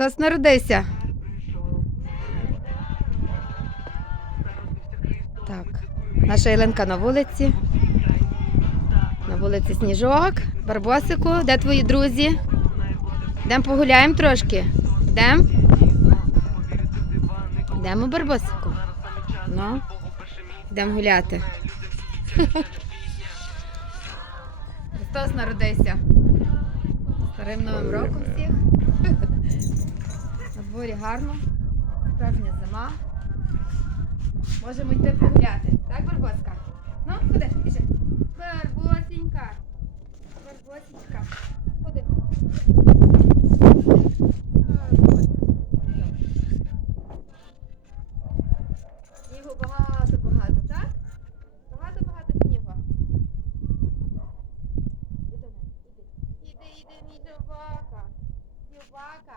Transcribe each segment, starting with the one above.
Хтось народився. Так, наша Єленка на вулиці. На вулиці Сніжок. Барбосику, де твої друзі? Йдемо погуляємо трошки. Йдемо? Йдемо, Барбосику. Ну, йдемо гуляти. Христос народився. Старим Новим роком всіх. Дворі гарно. Справжня зима. Можемо йти погуляти. Так, Барбоска? Ну, ходи, біжи. Барбосенька. Барбосечка. Ходи. Снігу багато-багато, так? Багато-багато снігу. Іди. Іди, іди, мій собака. Собака.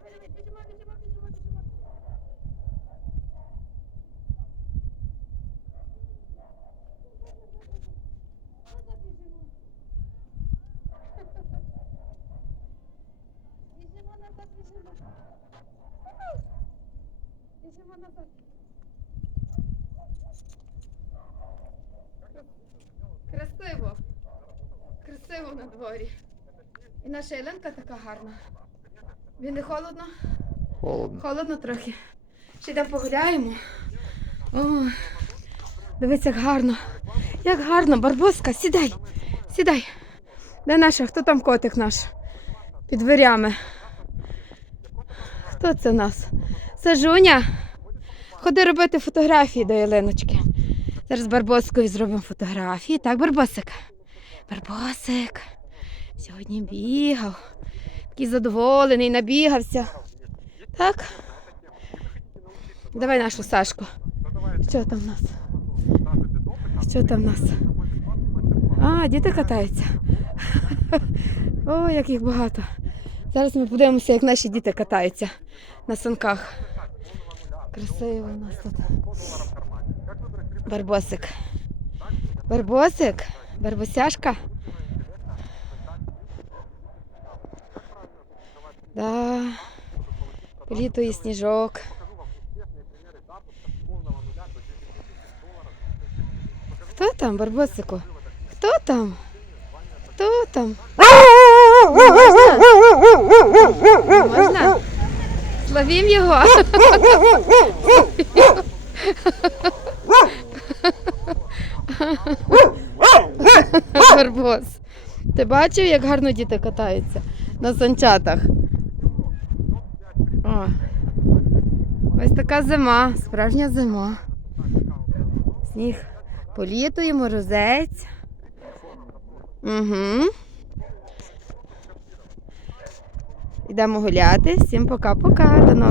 назад, біжимо. Біжимо назад. Красиво. Красиво на дворі. І наша Єленка така гарна. Він не холодно? Холодно. Холодно трохи. Ще йдемо погуляємо. О, дивись, як гарно. Як гарно, Барбоска, сідай. Сідай. Де наша? Хто там котик наш? Під дверями. Хто це в нас? Це Жуня. Ходи робити фотографії до Єленочки. Зараз з Барбоскою зробимо фотографії. Так, Барбосик. Барбосик. Сьогодні бігав. Такий задоволений, набігався. Так? Давай нашу Сашку. Що там в нас? Що там в нас? А, діти катаються. О, як їх багато. Зараз ми подивимося, як наші діти катаються на санках. Красиво у нас тут. Барбосик. Барбосик? Барбосяшка? Да. Літо і сніжок. Хто там, Барбосику? Хто там? Хто там? Можна? Можна? Зловім його. Барбос. Ти бачив, як гарно діти катаються на санчатах? О. Ось така зима, справжня зима. Сніг політує, морозець. Угу. Йдемо гуляти. Всім пока-пока. До нових